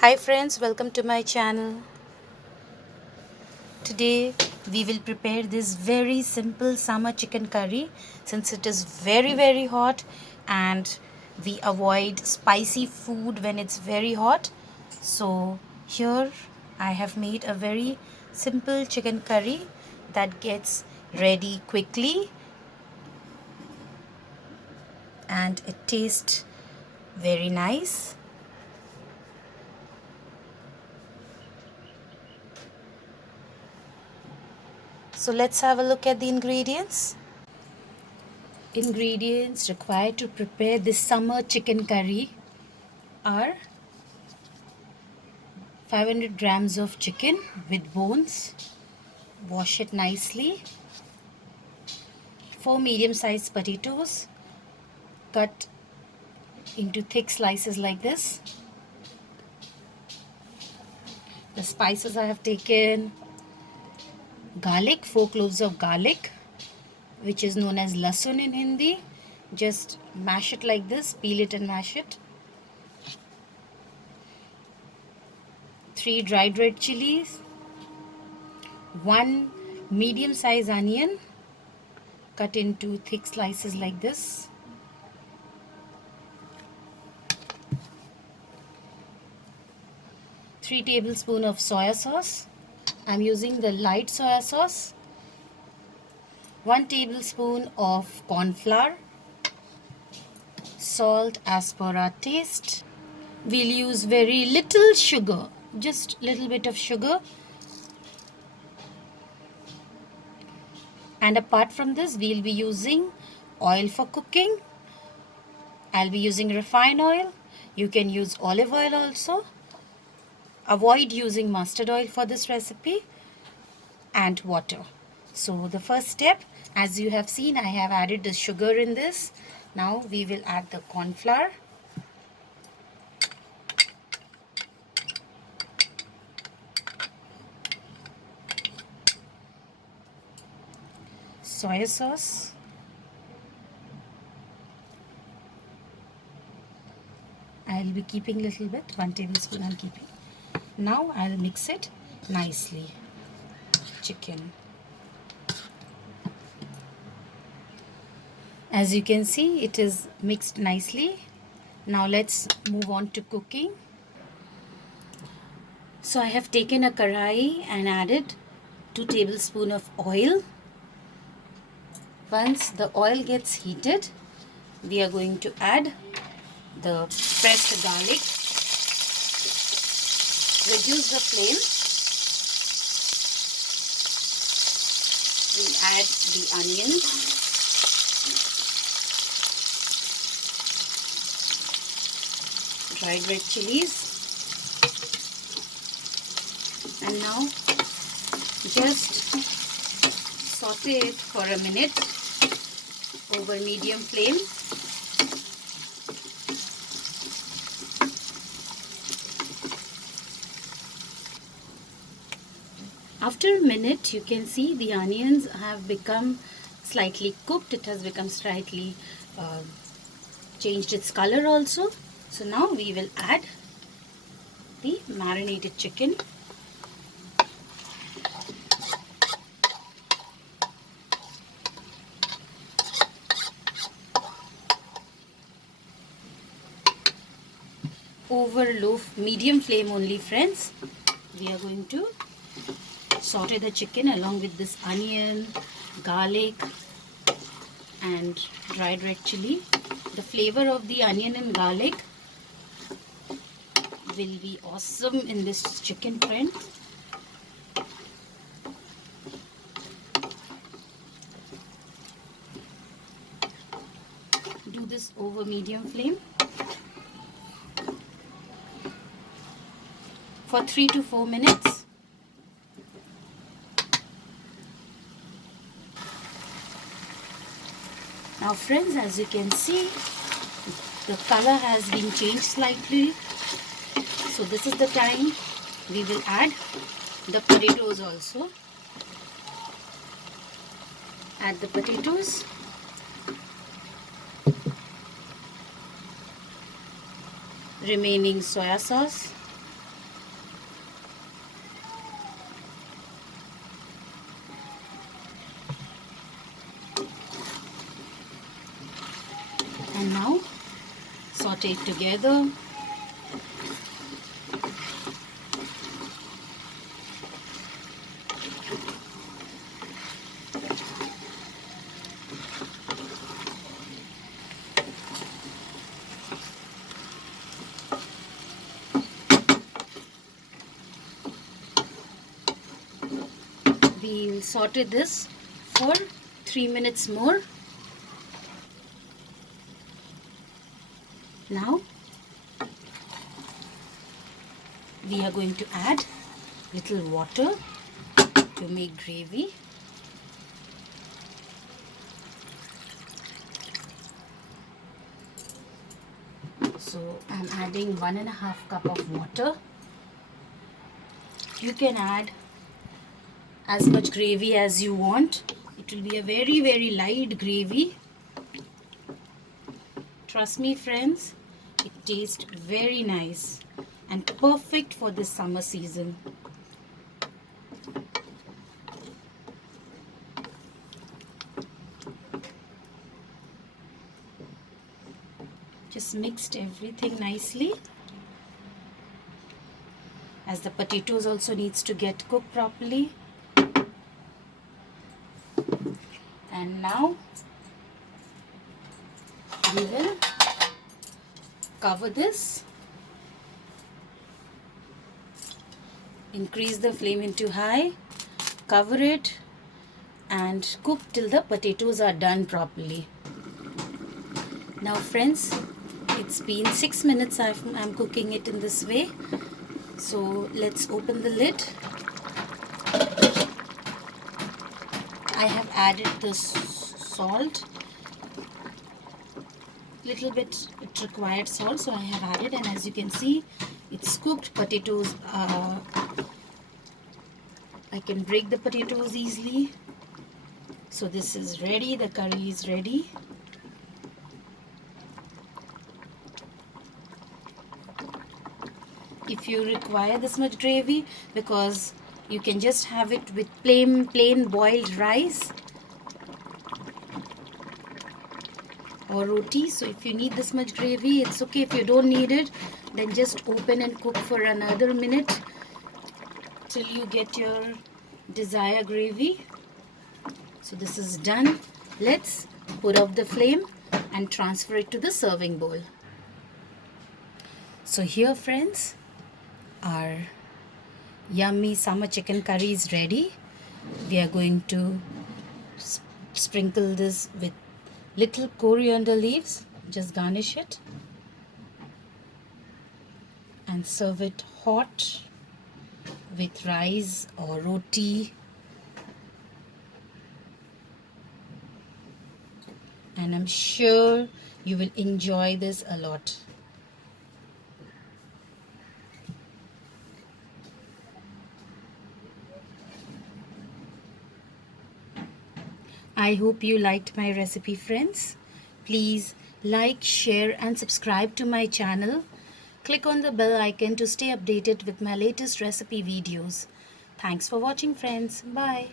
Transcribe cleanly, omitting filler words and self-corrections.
Hi friends, welcome to my channel. Today we will prepare this very simple summer chicken curry since it is very hot and we avoid spicy food when it's very hot. So here I have made a very simple chicken curry that gets ready quickly and it tastes very nice. So let's have a look at the ingredients. Ingredients required to prepare this summer chicken curry are 500 grams of chicken with bones. Wash it nicely. 4 medium-sized potatoes cut into thick slices like this. The spices I have taken: garlic, 4 cloves of garlic, which is known as lasun in Hindi. Just mash it like this, peel it and mash it. 3 dried red chilies, 1 medium-sized onion cut into thick slices like this. 3 tablespoons of soya sauce. I'm using the light soya sauce. 1 tablespoon of corn flour. Salt as per our taste. We'll use very little sugar, just little bit of sugar. And apart from this, we'll be using oil for cooking. I'll be using refined oil. You can use olive oil also. Avoid using mustard oil for this recipe, and water. So the first step, as you have seen, I have added the sugar in this. Now we will add the corn flour. Soya sauce. I'll be keeping little bit, 1 tablespoon I'm keeping. Now I'll mix it nicely. Chicken. As you can see, it is mixed nicely. Now let's move on to cooking. So I have taken a karai and added 2 tablespoons of oil. Once the oil gets heated, we are going to add the pressed garlic. Reduce the flame. We add the onions. Dried red chilies. And now just saute it for a minute over medium flame. After a minute, you can see the onions have become slightly cooked. It has become slightly changed its color also. So now we will add the marinated chicken. Over medium flame only, friends. We are going to saute the chicken along with this onion, garlic and dried red chili. The flavor of the onion and garlic will be awesome in this chicken, friends. Do this over medium flame for 3 to 4 minutes. Now friends, as you can see, the color has been changed slightly. So this is the time we will add the potatoes also. Add the potatoes. Remaining soya sauce. saute it together. We'll saute this for 3 minutes more. Now we are going to add little water to make gravy. So I'm adding 1.5 cup of water. You can add as much gravy as you want. It will be a very light gravy. Trust me friends, it tastes very nice and perfect for this summer season. Just mixed everything nicely, as the potatoes also needs to get cooked properly. And now we will cover this, increase the flame into high, cover it and cook till the potatoes are done properly. Now friends, it's been 6 minutes I'm cooking it in this way. So let's open the lid. I have added the salt, little bit it required salt, so I have added, and as you can see it's cooked. Potatoes, I can break the potatoes easily. So this is ready, the curry is ready. If you require this much gravy, because you can just have it with plain boiled rice or roti. So if you need this much gravy, it's okay. If you don't need it, then just open and cook for another minute till you get your desired gravy. So this is done. Let's put off the flame and transfer it to the serving bowl. So here friends, our yummy summer chicken curry is ready. We are going to sprinkle this with little coriander leaves, just garnish it and serve it hot with rice or roti. And I'm sure you will enjoy this a lot. I hope you liked my recipe friends. Please like, share and subscribe to my channel. Click on the bell icon to stay updated with my latest recipe videos. Thanks for watching friends. Bye.